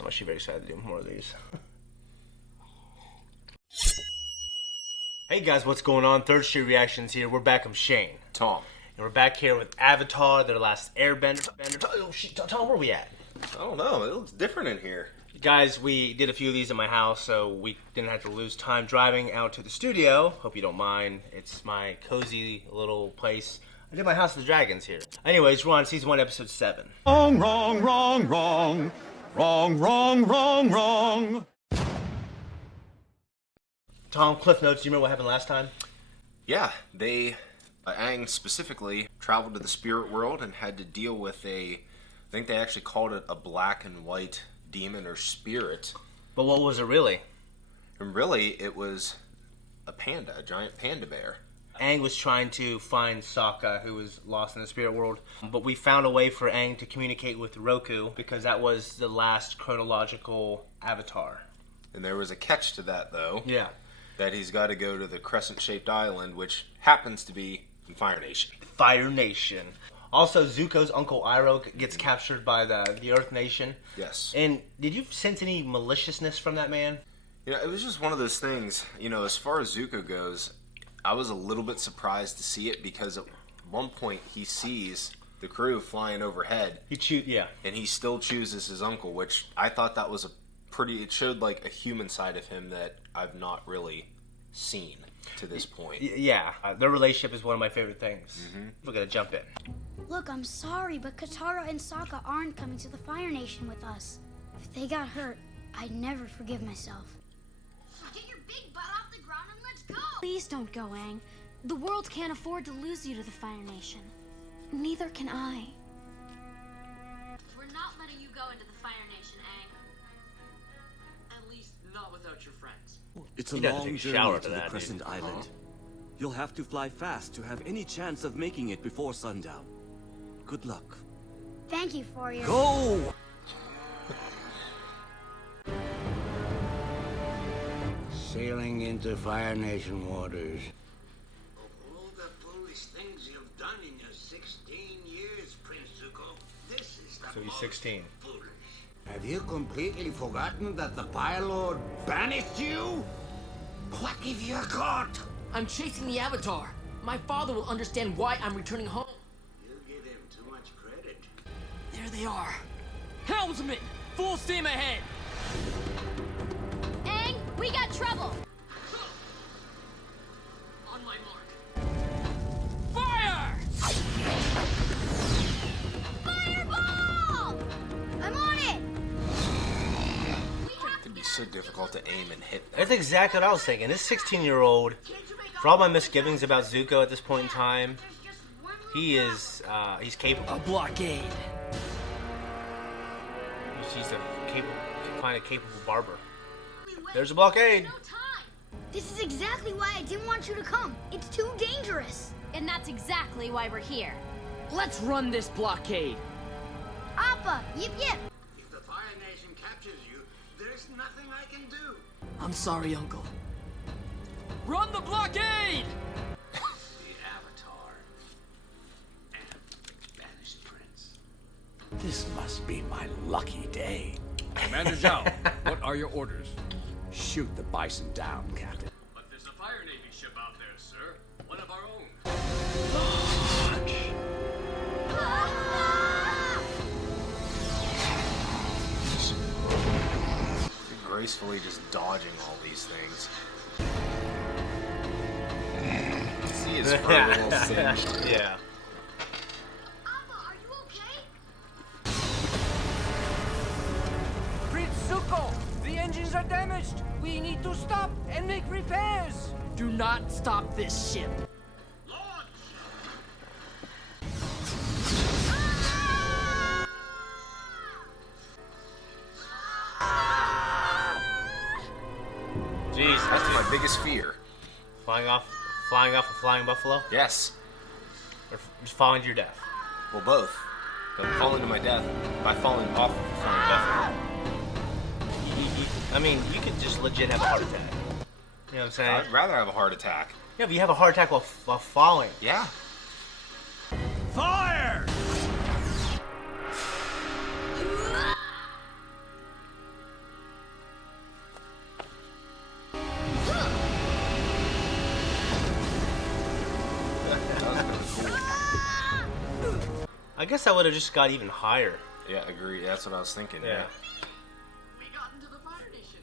I'm actually very excited to do more of these. Hey guys, what's going on? Third Street Reactions here. We're back. I'm Shane. Tom. And we're back here with Avatar, The Last Airbender. Oh, shit, Tom, where are we at? I don't know. It looks different in here. Guys, we did a few of these at my house, so we didn't have to lose time driving out to the studio. Hope you don't mind. It's my cozy little place. I did my House of the Dragons here. Anyways, we're on season 1, episode 7. Wrong, wrong, wrong, wrong. Wrong, wrong, wrong, wrong. Tom, cliff notes, do you remember what happened last time? Yeah, Aang specifically traveled to the spirit world and had to deal with I think they actually called it a black and white demon or spirit. But what was it really? And really, it was a panda, a giant panda bear. Aang was trying to find Sokka, who was lost in the spirit world. But we found a way for Aang to communicate with Roku, because that was the last chronological avatar. And there was a catch to that, though. Yeah. That he's got to go to the crescent-shaped island, which happens to be in Fire Nation. Fire Nation. Also, Zuko's uncle Iroh gets captured by the Earth Nation. Yes. And did you sense any maliciousness from that man? You know, it was just one of those things, you know, as far as Zuko goes, I was a little bit surprised to see it because at one point he sees the crew flying overhead. And he still chooses his uncle, which I thought that was it showed like a human side of him that I've not really seen to this point. Yeah, their relationship is one of my favorite things. We're gonna jump in. Look, I'm sorry, but Katara and Sokka aren't coming to the Fire Nation with us. If they got hurt, I'd never forgive myself. Get your big butt off the ground and let's go! Please don't go, Aang. The world can't afford to lose you to the Fire Nation. Neither can I. We're not letting you go into the Fire Nation, Aang. At least not without your friends. It's a You'd have to long take a shower journey to to the that, Crescent dude. Island. You'll have to fly fast to have any chance of making it before sundown. Good luck. Thank you for your... Go! Sailing into Fire Nation waters. Of all the foolish things you've done in your 16 years, Prince Zuko, this is the So he's most 16. foolish. Have you completely forgotten that the Fire Lord banished you? What have you got? I'm chasing the Avatar. My father will understand why I'm returning home. You give him too much credit. There they are. Helmsman! Full steam ahead! Aang, we got trouble! On my mark. Fire! Fireball! I'm on it! It can be so difficult to aim and hit them. That's exactly what I was thinking. This 16-year-old, for all my misgivings about Zuko at this point in time, he's capable. A blockade. He's find a capable barber. There's a blockade. No time! This is exactly why I didn't want you to come. It's too dangerous. And that's exactly why we're here. Let's run this blockade. Appa, yip yip. If the Fire Nation captures you, there's nothing I can do. I'm sorry, Uncle. Run the blockade! The Avatar and banished prince. This must be my lucky day. Commander Zhao, what are your orders? Shoot the bison down, Captain. But there's a Fire Navy ship out there, sir. One of our own. Gracefully just dodging all these things. See his fur a little singed. Yeah. Appa, are you okay? Prince Zuko, the engines are damaged. We need to stop and make repairs. Do not stop this ship. Jeez, That's my biggest fear. flying off a flying buffalo, Yes. or just falling to your death. Well, both. But falling to my death by falling off of a flying buffalo. I mean, you could just legit have a heart attack. You know what I'm saying? I'd rather have a heart attack. Yeah, but you have a heart attack while falling. Yeah. Fire! guess I would have just got even higher. Yeah, agree. That's what I was thinking. Yeah. We got into the Fire Nation.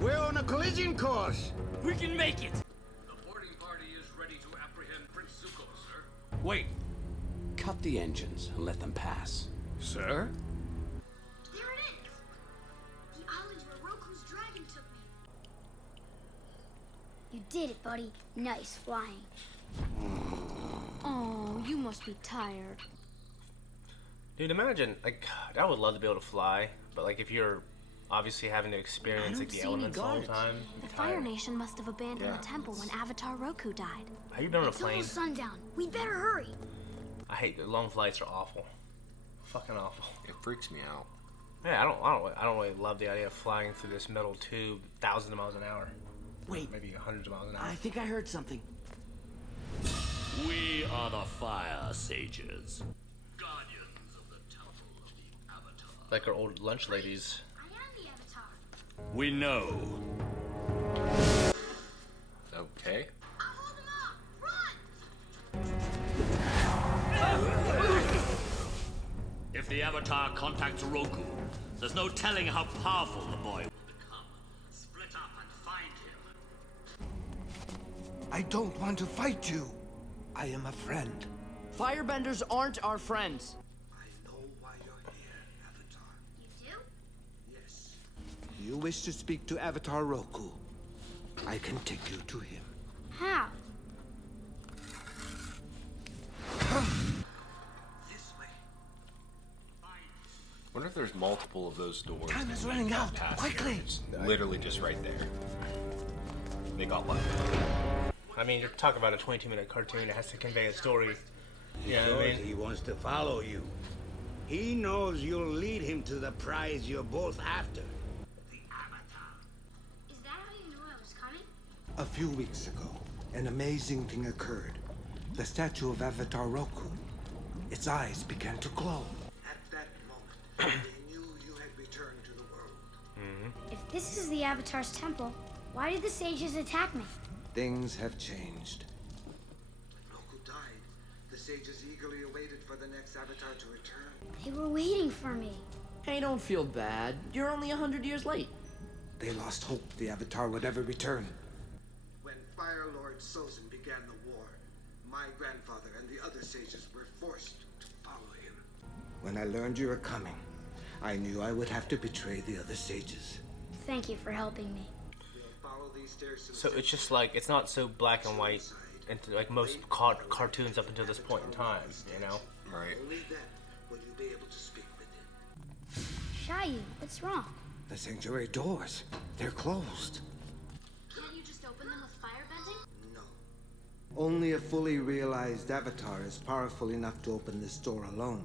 We're on a collision course. We can make it. The boarding party is ready to apprehend Prince Zuko, sir. Wait. Cut the engines and let them pass. Sir? There it is! The island where Roku's dragon took me. You did it, buddy. Nice flying. Oh, you must be tired. Dude, imagine, like, God, I would love to be able to fly, but like if you're obviously having to experience like the elements all the time. The Fire Nation must have abandoned the temple when Avatar Roku died. Have you been on a It's plane? almost sundown. We better hurry. I hate long flights are awful. Fucking awful. It freaks me out. Yeah, I don't really love the idea of flying through this metal tube thousands of miles an hour. Wait. Maybe hundreds of miles an hour. I think I heard something. We are the Fire Sages. Guardians of the Temple of the Avatar. Like our old lunch ladies. I am the Avatar. We know. Okay. I'll hold them off. Run! If the Avatar contacts Roku, there's no telling how powerful the boy will become. Split up and find him. I don't want to fight you. I am a friend. Firebenders aren't our friends. I know why you're here, Avatar. You do? Yes. You wish to speak to Avatar Roku. I can take you to him. How? This way. Wonder if there's multiple of those doors. Time is running out. Quickly. It's literally just right there. They got lucky. I mean, you're talking about a 22-minute cartoon that has to convey a story. Yeah, I mean, He wants to follow you. He knows you'll lead him to the prize you're both after. Is that how you knew I was coming? A few weeks ago, an amazing thing occurred. The statue of Avatar Roku. Its eyes began to glow. At that moment, they knew you had returned to the world. If this is the Avatar's temple, why did the sages attack me? Things have changed. When Roku died, the sages eagerly awaited for the next Avatar to return. They were waiting for me. Hey, don't feel bad. You're only 100 years late. They lost hope the Avatar would ever return. When Fire Lord Sozin began the war, my grandfather and the other sages were forced to follow him. When I learned you were coming, I knew I would have to betray the other sages. Thank you for helping me. We'll follow these stairs to the so it's just like, it's not so black and white into like most cartoons up until this point in time, you know? Right. Only then will you be able to speak with him. Shayu, what's wrong? The sanctuary doors, they're closed. Can't you just open them with firebending? No. Only a fully realized Avatar is powerful enough to open this door alone.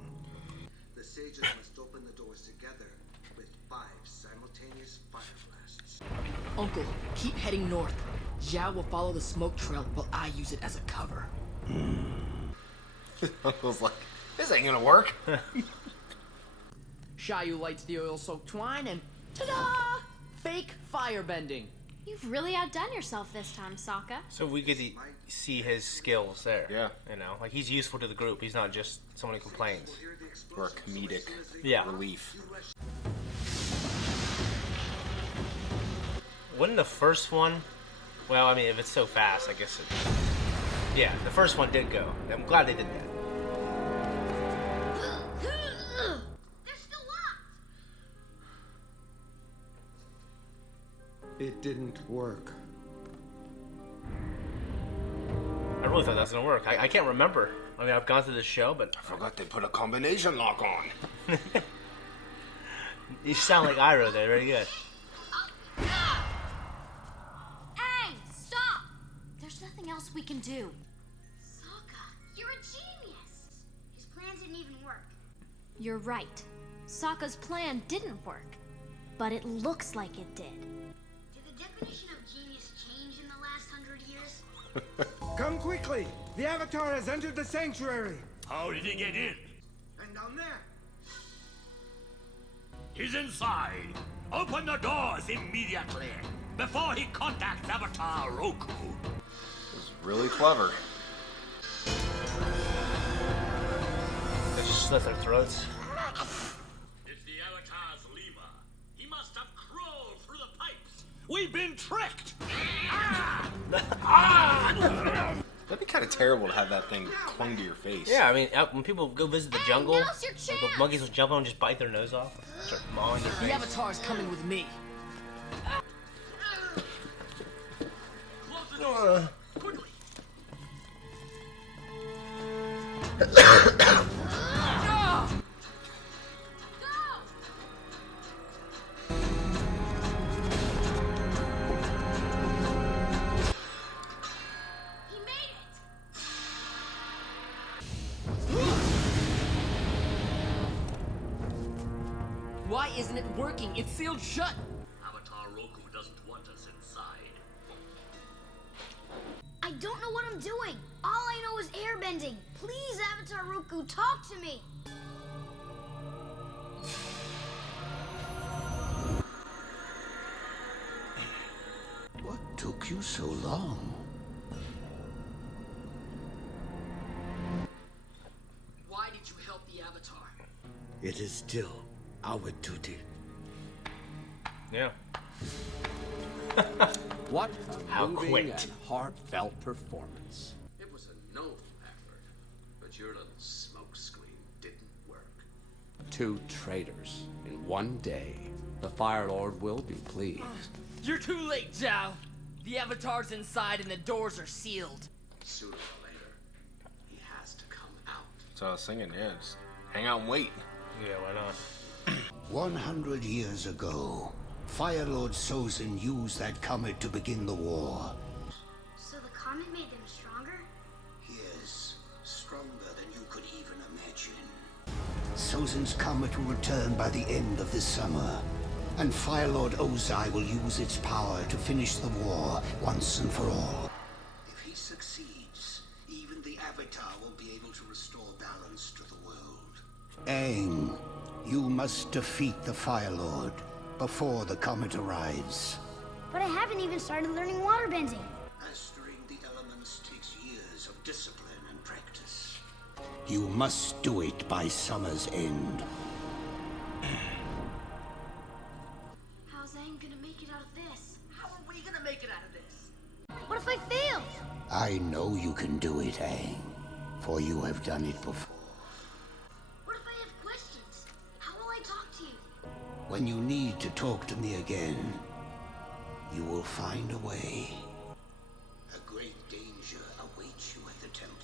The sages must open the doors together with 5 simultaneous fire blasts. Uncle, keep heading north. Zhao will follow the smoke trail while I use it as a cover. I was like, this ain't gonna work. Shayu lights the oil-soaked twine and ta-da! Fake firebending. You've really outdone yourself this time, Sokka. So we get to see his skills there. Yeah. You know, like he's useful to the group. He's not just someone who complains. Or a comedic relief. Wouldn't the first one? Well, I mean, if it's so fast, I guess it. Yeah, the first one did go. I'm glad they did that. They're still locked. It didn't work. I really thought that was gonna work. I can't remember. I mean, I've gone through this show, but I forgot they put a combination lock on. You sound like Iroh there. Very good. Aang, stop! There's nothing else we can do. Sokka, you're a genius. His plans didn't even work. You're right. Sokka's plan didn't work, but it looks like it did. Did the definition of genius change in the last 100 years? Come quickly! The Avatar has entered the sanctuary! How did he get in? And down there. He's inside. Open the doors immediately before he contacts Avatar Roku. It was really clever. Just slit their throats. It's the Avatar's lemur. He must have crawled through the pipes. We've been tricked. That'd be kind of terrible to have that thing clung to your face. Yeah, I mean, when people go visit the jungle, now's your chance. the monkeys will jump on and just bite their nose off. Start mauling their face. The Avatar's coming with me. Close the door. Quickly. He made it! Why isn't it working? It's sealed shut. Avatar Roku doesn't want us inside. I don't know what I'm doing. All I know is airbending. Please, Avatar Roku, talk to me. What took you so long? Why did you help the Avatar? It is still our duty. Yeah. What How a moving quaint. and heartfelt performance. It was a noble effort, but your little smoke screen didn't work. 2 traitors in one day. The Fire Lord will be pleased. You're too late, Zhao. The Avatar's inside and the doors are sealed. Sooner or later, he has to come out. So I was thinking, yeah, just hang out and wait. Yeah, why not? 100 years ago, Fire Lord Sozin used that comet to begin the war. So the comet made them stronger? Yes, stronger than you could even imagine. Sozin's comet will return by the end of this summer, and Fire Lord Ozai will use its power to finish the war once and for all. If he succeeds, even the Avatar will be able to restore balance to the world. Aang, you must defeat the Fire Lord before the comet arrives. But I haven't even started learning waterbending. Mastering the elements takes years of discipline and practice. You must do it by summer's end. How's Aang gonna make it out of this? How are we gonna make it out of this? What if I fail? I know you can do it, Aang, for you have done it before. What if I have questions? How will I talk to you? When you need to talk to me again, you will find a way. A great danger awaits you at the temple.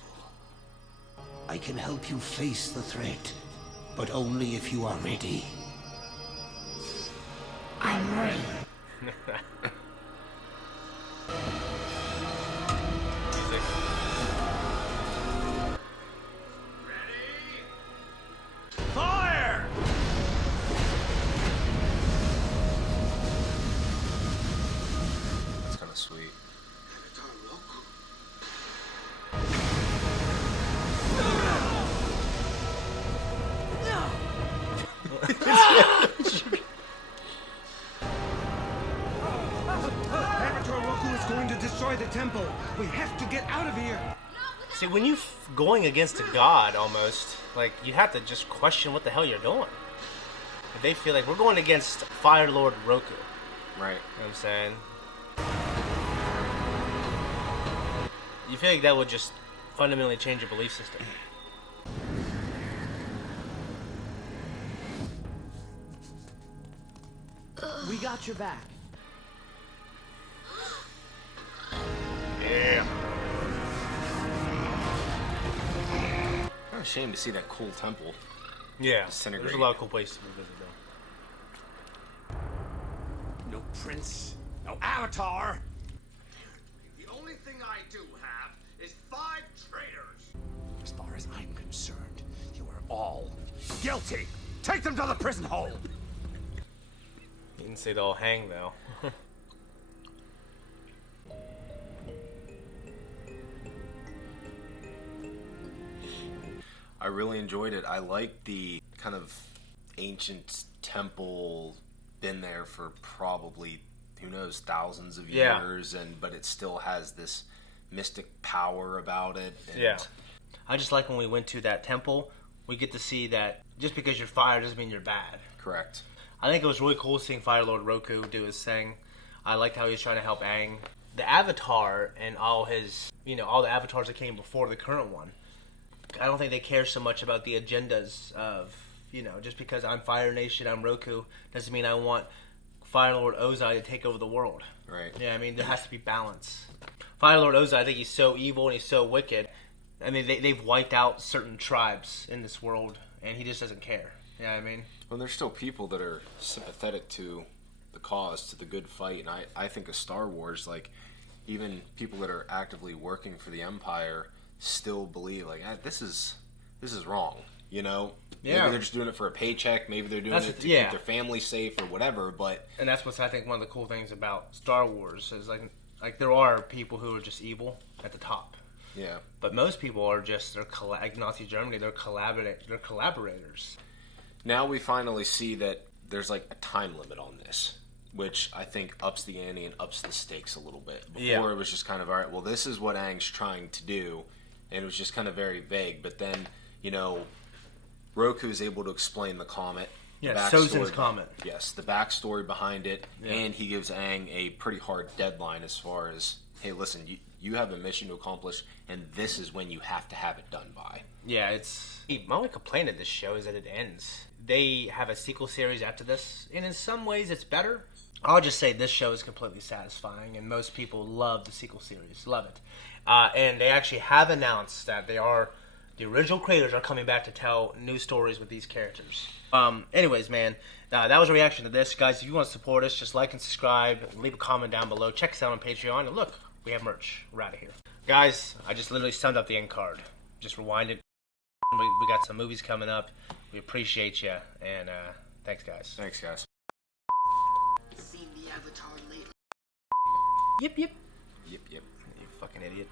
I can help you face the threat, but only if you are ready. I'm ready. Fire! It's kind of sweet. Avatar Roku is going to destroy the temple. We have to get out of here. See, when you going against a god, almost, like, you have to just question what the hell you're doing. They feel like we're going against Fire Lord Roku. Right. You know what I'm saying? You feel like that would just fundamentally change your belief system. We got your back. Yeah. I'm ashamed to see that cool temple. Yeah. Disintegrate. There's a lot of cool places to visit, though. No prince, no avatar. The only thing I do have is 5 traitors. As far as I'm concerned, you are all guilty. Take them to the prison hole. You didn't say they'll all hang, though. I really enjoyed it. I liked the kind of ancient temple, been there for probably, who knows, thousands of years, but it still has this mystic power about it. And Yeah. I just like when we went to that temple, we get to see that just because you're fire doesn't mean you're bad. Correct. I think it was really cool seeing Fire Lord Roku do his thing. I liked how he was trying to help Aang. The Avatar and all his, all the avatars that came before the current one, I don't think they care so much about the agendas of, just because I'm Fire Nation, I'm Roku, doesn't mean I want Fire Lord Ozai to take over the world. Right. Yeah, I mean, there has to be balance. Fire Lord Ozai, I think he's so evil and he's so wicked. I mean, they've wiped out certain tribes in this world, and he just doesn't care. You know what I mean? Well, there's still people that are sympathetic to the cause, to the good fight, and I think of Star Wars, like, even people that are actively working for the Empire still believe, like, this is wrong, Yeah. Maybe they're just doing it for a paycheck, maybe they're doing it to keep their family safe or whatever, but... And that's what's, I think, one of the cool things about Star Wars, is, like there are people who are just evil at the top. Yeah. But most people are just, like Nazi Germany, they're collaborators. Now we finally see that there's like a time limit on this, which I think ups the ante and ups the stakes a little bit. Before it was just kind of, all right, well, this is what Aang's trying to do, and it was just kind of very vague. But then, Roku is able to explain the comet. Yeah, Sozin's comet. Yes, the backstory behind it, and he gives Aang a pretty hard deadline as far as, hey, listen, you have a mission to accomplish, and this is when you have to have it done by. Yeah, my only complaint of this show is that it ends. They have a sequel series after this, and in some ways it's better. I'll just say this show is completely satisfying, and most people love the sequel series. Love it. And they actually have announced that the original creators are coming back to tell new stories with these characters. Anyways, man, that was a reaction to this. Guys, if you want to support us, just like and subscribe, leave a comment down below. Check us out on Patreon, and look, we have merch. We're out of here. Guys, I just literally summed up the end card. Just rewind it. We got some movies coming up. We appreciate you, and thanks, guys. Thanks, guys. Seen the Avatar lately? Yep. Yep. You fucking idiot.